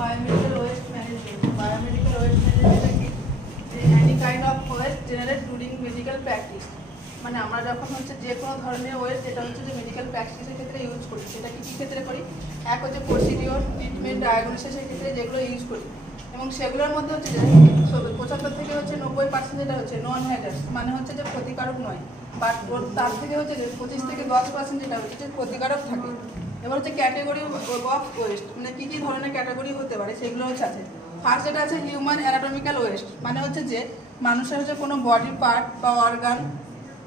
Biomedical waste management. Biomedical waste management is any kind of waste generated during medical practice. মানে আমরা যখন হচ্ছে যে কোনো ধরনের ওয়েস্ট যেটা হচ্ছে যে মেডিকেল প্র্যাকটিসের ক্ষেত্রে ইউজ করি, সেটা কি ক্ষেত্রে করি? এক হচ্ছে প্রসিডিওর, ট্রিটমেন্ট, ডায়াগনোসিসের ক্ষেত্রে যেগুলো ইউজ করি, এবং সেগুলোর মধ্যে হচ্ছে যে 75 থেকে হচ্ছে 90% যেটা হচ্ছে নন হ্যাজার্স, মানে হচ্ছে যে ক্ষতিকারক নয়, বাট তার থেকে হচ্ছে যে 25 থেকে 10% যেটা হচ্ছে যে ক্ষতিকারক থাকে। এবার হচ্ছে ক্যাটাগরি অফ ওয়েস্ট, মানে কী কী ধরনের ক্যাটাগরি হতে পারে সেগুলো হচ্ছে আছে। ফার্স্ট যেটা আছে হিউম্যান অ্যানাটমিক্যাল ওয়েস্ট, মানে হচ্ছে যে মানুষের হচ্ছে কোনো বডি পার্ট বা অর্গান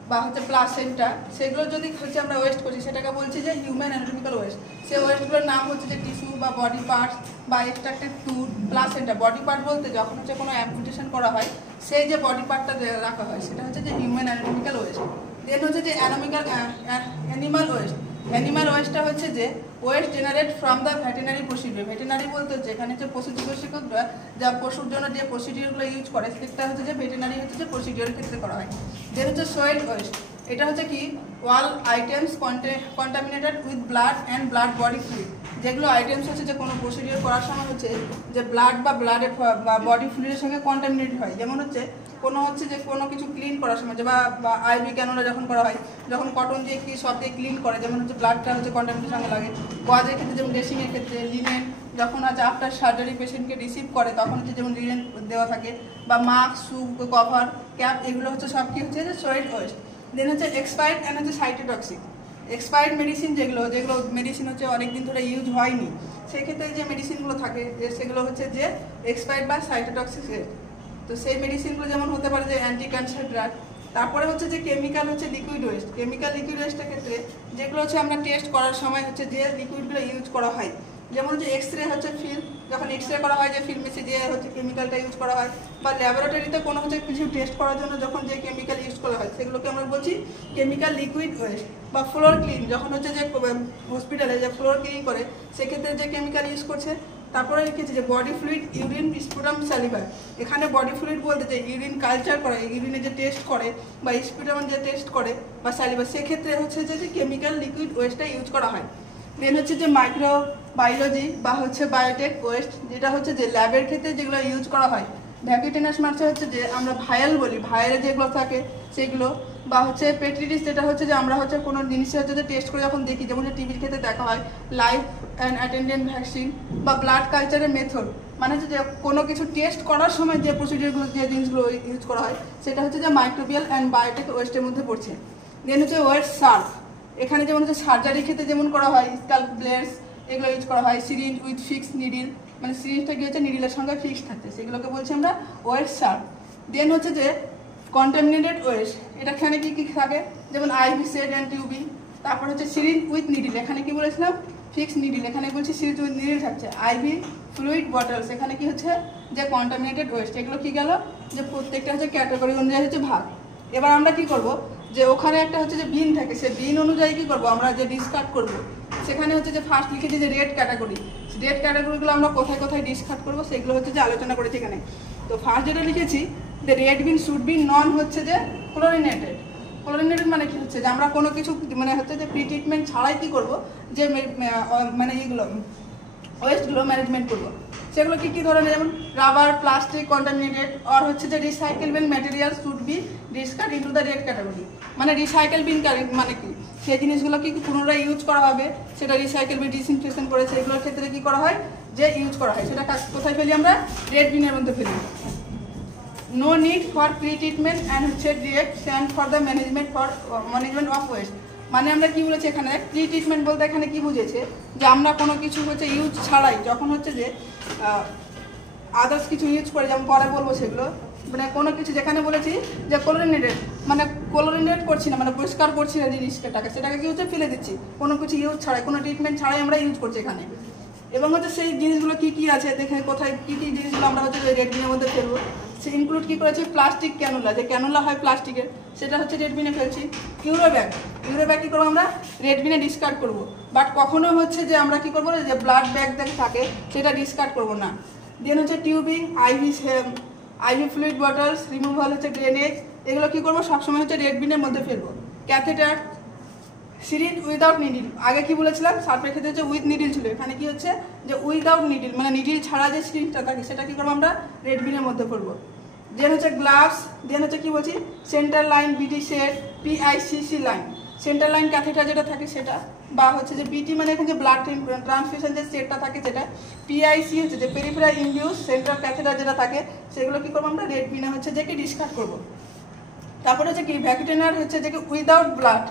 বা হচ্ছে প্লাসেন্টা, সেগুলো যদি হচ্ছে আমরা ওয়েস্ট করছি সেটাকে বলছি যে হিউম্যান অ্যানাটমিক্যাল ওয়েস্ট। সেই ওয়েস্টগুলোর নাম হচ্ছে যে টিস্যু বা বডি পার্টস বা extracted tooth, placenta. Body part বলতে যখন হচ্ছে কোনো অ্যাম্পুটেশন করা হয় সেই যে বডি পার্টটা রাখা হয় সেটা হচ্ছে যে হিউম্যান অ্যানাটমিক্যাল ওয়েস্ট। দেন হচ্ছে যে অ্যানিমাল ওয়েস্ট। অ্যানিমাল ওয়েস্টটা হচ্ছে যে West generate from the veterinary procedure. Veterinary বলতে হচ্ছে এখানে যে পশু চিকিৎসকরা যা পশুর জন্য যে প্রসিডিওরগুলো ইউজ করে সেটা হচ্ছে যে ভেটেনারি হচ্ছে যে প্রসিডিওরের ক্ষেত্রে করা হয়। দেন হচ্ছে সয়েল ওয়েস্ট, এটা হচ্ছে কি all items contaminated with blood and blood body fluid. যেগুলো আইটেমস হচ্ছে যে কোনো প্রসিডিওর করার সময় হচ্ছে যে ব্লাড বা ব্লাডের বা বডি ফ্লুইডের সঙ্গে কন্টামিনেটেড হয়। যেমন হচ্ছে কোনো কিছু ক্লিন করার সময় যে বা আইবি ক্যানোলা যখন করা হয়, যখন কটন দিয়ে কি সব দিয়ে ক্লিন করে, যেমন হচ্ছে ব্লাডটা হচ্ছে কন্টামিনেশন সঙ্গে লাগে। ওয়াজের ক্ষেত্রে যেমন ড্রেসিংয়ের ক্ষেত্রে লিনেন, যখন হচ্ছে আফটার সার্জারি পেশেন্টকে রিসিভ করে তখন হচ্ছে যেমন লিনেন দেওয়া থাকে, বা মাস্ক, শু, কভার, ক্যাপ, এগুলো হচ্ছে সব কি হচ্ছে যে সয়েল ওয়েস্ট। দেন হচ্ছে এক্সপায়ার্ড অ্যান্ড হচ্ছে সাইটোটক্সিক। এক্সপায়ার্ড মেডিসিন যেগুলো মেডিসিন হচ্ছে অনেকদিন ধরে ইউজ হয়নি, সেক্ষেত্রে যে মেডিসিনগুলো থাকে সেগুলো হচ্ছে যে এক্সপায়ার্ড বা সাইটোটক্সিক। তো সেই মেডিসিনগুলো যেমন হতে পারে যে অ্যান্টি ক্যান্সার ড্রাগ। তারপরে হচ্ছে যে কেমিক্যাল হচ্ছে লিকুইড ওয়েস্ট। কেমিক্যাল লিকুইড ওয়েস্টের ক্ষেত্রে যেগুলো হচ্ছে আমরা টেস্ট করার সময় হচ্ছে যে লিকুইডগুলো ইউজ করা হয়, যেমন হচ্ছে এক্সরে হচ্ছে ফিল্ম, যখন এক্সরে করা হয় যে ফিল্মেসে যে হচ্ছে কেমিক্যালটা ইউজ করা হয়, বা ল্যাবরেটরিতে কোনো হচ্ছে কিছু টেস্ট করার জন্য যখন যে কেমিক্যাল ইউজ করা হয় সেগুলোকে আমরা বলছি কেমিক্যাল লিকুইড ওয়েস্ট। বা ফ্লোর ক্লিন, যখন হচ্ছে যে হসপিটালে যে ফ্লোর ক্লিন করে সেক্ষেত্রে যে কেমিক্যাল ইউজ করছে। তারপরে লিখেছে যে বডি ফ্লুইড, ইউরিন, স্পুটাম, স্যালিভা। এখানে বডি ফ্লুইড বলতে যে ইউরিন কালচার করে, ইউরিনে যে টেস্ট করে, বা স্পুটাম যে টেস্ট করে, বা স্যালিভা, সেক্ষেত্রে হচ্ছে যে কেমিক্যাল লিকুইড ওয়েস্টটা ইউজ করা হয়। দেন হচ্ছে যে মাইক্রোবায়োলজি বা হচ্ছে বায়োটেক ওয়েস্ট, যেটা হচ্ছে যে ল্যাবের ক্ষেত্রে যেগুলো ইউজ করা হয়। ভ্যাকুটেনাস মার্চে হচ্ছে যে আমরা ভায়াল বলি, ভায়ালে যেগুলো থাকে সেগুলো, বা হচ্ছে পেট্রিটিস, যেটা হচ্ছে যে আমরা হচ্ছে কোনো জিনিসের হচ্ছে যে টেস্ট করে যখন দেখি, যেমন যে টিভির ক্ষেত্রে দেখা হয় লাইভ অ্যান্ড অ্যাটেন্ডেন্ট ভ্যাকসিন, বা ব্লাড কালচারের মেথড, মানে হচ্ছে যে কোনো কিছু টেস্ট করার সময় যে প্রসিডিওরগুলো যে জিনিসগুলো ইউজ করা হয় সেটা হচ্ছে যে মাইক্রোবিয়াল অ্যান্ড বায়োটেক ওয়েস্টের মধ্যে পড়ছে। দেন হচ্ছে ওয়েস্ট সার্ভ, এখানে যেমন হচ্ছে সার্জারির ক্ষেত্রে যেমন করা হয় স্কাল্প ব্লেডস, এগুলো ইউজ করা হয়। সিরিঞ্জ উইথ ফিক্স নিডিল, মানে সিরিঞ্জটা কি হচ্ছে নিডিলের সঙ্গে ফিক্স থাকে, সেগুলোকে বলছি আমরা ওয়েস্ট সার্ভ। দেন হচ্ছে যে কন্টামিনেটেড ওয়েস্ট, এখানে কি কি থাকে, যেমন আইভি সেড অ্যান্ড টিউবিং। তারপর হচ্ছে সিরিঞ্জ উইথ নিডিল, এখানে কি বলেছিলাম ফিক্স নিডিল, এখানে বলছি সিরিঞ্জ উইথ নিডিল থাকছে। আইভি ফ্লুইড বটলস, এখানে কি হচ্ছে যে কন্টামিনেটেড ওয়েস্ট। এগুলো কি গেল যে প্রত্যেকটা হচ্ছে ক্যাটাগরি অনুযায়ী হচ্ছে ভাগ। এবার আমরা কি করব, যে ওখানে একটা হচ্ছে যে বিন থাকে, সেই বিন অনুযায়ী কি করব আমরা যে ডিসকার্ড করব, সেখানে হচ্ছে যে ফার্স্ট লিখেছি যে রেড ক্যাটাগরি। রেড ক্যাটাগরিগুলো আমরা কোথায় কোথায় ডিসকার্ড করবো সেগুলো হচ্ছে যে আলোচনা করেছি এখানে। তো ফার্স্ট যেটা লিখেছি যে রেড বিন শুড বি নন হচ্ছে যে ক্লোরিনেটেড। ক্লোরিনেটেড মানে কি হচ্ছে যে আমরা কোনো কিছু মানে হচ্ছে যে প্রি ট্রিটমেন্ট ছাড়াই কি করব, যে মানে এইগুলো ওয়েস্টগুলো ম্যানেজমেন্ট করবো। সেগুলো কী কী ধরনের, যেমন রাবার, প্লাস্টিক, কন্টামিনেটেড, আর হচ্ছে যে recyclable material should be discard into the red category. মানে রিসাইকেল বিন মানে কি, সেই জিনিসগুলো কি পুনরায় ইউজ করা হবে, সেটা রিসাইকেল বিন ডিসইনফেকশন করে সেগুলোর ক্ষেত্রে কি করা হয় যে ইউজ করা হয়, সেটা কোথায় ফেলি আমরা রেড বিনের মধ্যে ফেলি। No need for pre treatment and হচ্ছে direction for the management of waste. মানে আমরা কি বলেছি এখানে প্রি ট্রিটমেন্ট বলতে এখানে কি বুঝেছে, যে আমরা কোনো কিছু হচ্ছে ইউজ ছাড়াই যখন হচ্ছে যে আদার্স কিছু ইউজ করে, যেমন পরে বলবো সেগুলো, মানে কোনো কিছু যেখানে বলেছি যে ক্লোরিনেটেড, মানে ক্লোরিনেট করছি না, মানে পরিষ্কার করছি না জিনিসটাকে, সেটাকে কি হচ্ছে ফেলে দিচ্ছি, কোনো কিছু ইউজ ছাড়াই, কোনো ট্রিটমেন্ট ছাড়াই আমরা ইউজ করছি এখানে। এবং হচ্ছে সেই জিনিসগুলো কী কী আছে দেখে কোথায় কী কী জিনিসগুলো আমরা হচ্ছে রেড বিনের মধ্যে ফেলবো, সে ইনক্লুড কী করেছি প্লাস্টিক ক্যানুলা, যে ক্যানুলা হয় প্লাস্টিকের, সেটা হচ্ছে রেড বিনে ফেলছি। ইউরো ব্যাগ কী করবো আমরা রেড বিনে ডিসকার্ড করবো, বাট কখনো হচ্ছে যে আমরা কী করবো যে ব্লাড ব্যাগ থাকে সেটা ডিসকার্ড করবো না। দেন হচ্ছে tubing, IV fluid bottles, removal হচ্ছে ড্রেনেজ, এগুলো কী করবো সবসময় হচ্ছে রেড বিনের মধ্যে ফেলবো। Catheter, syringe without needle. আগে কি বলেছিলাম, সার্ফের ক্ষেত্রে হচ্ছে উইথ নিডিল ছিল, এখানে কি হচ্ছে যে উইদাউট নিডিল, মানে নিডিল ছাড়া যে সিরিঞ্জটা থাকে সেটা কি করবো আমরা রেড বিনের মধ্যে করবো। দেন হচ্ছে গ্লাভস, দেন হচ্ছে কি বলছি সেন্টার লাইন বিটি set, PICC line, centre line catheter যেটা থাকে সেটা, বা হচ্ছে যে বিটি মানে এখানে যে ব্লাড ট্রান্সফিউশন যে সেটটা থাকে সেটা, পিআইসি হচ্ছে যে পেরিফেরাল ইনডিউস সেন্ট্রাল ক্যাথেটার যেটা থাকে সেগুলো কি করবো আমরা রেড বিনে হচ্ছে যে কি ডিসকার্ড করবো। তারপরে হচ্ছে কি ভ্যাকুটেনার হচ্ছে যে কি উইদাউট ব্লাড,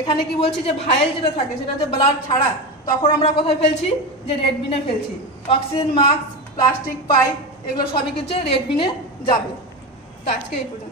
এখানে কি বলছি যে ভাইল যেটা থাকে সেটা হচ্ছে ব্লাড ছাড়া, তখন আমরা কোথায় ফেলছি যে রেড বিনে ফেলছি। অক্সিজেন মাস্ক, প্লাস্টিক পাইপ, এগুলো সবই কিছু রেড বিনে যাবে। তো আজকে এই পর্যন্ত।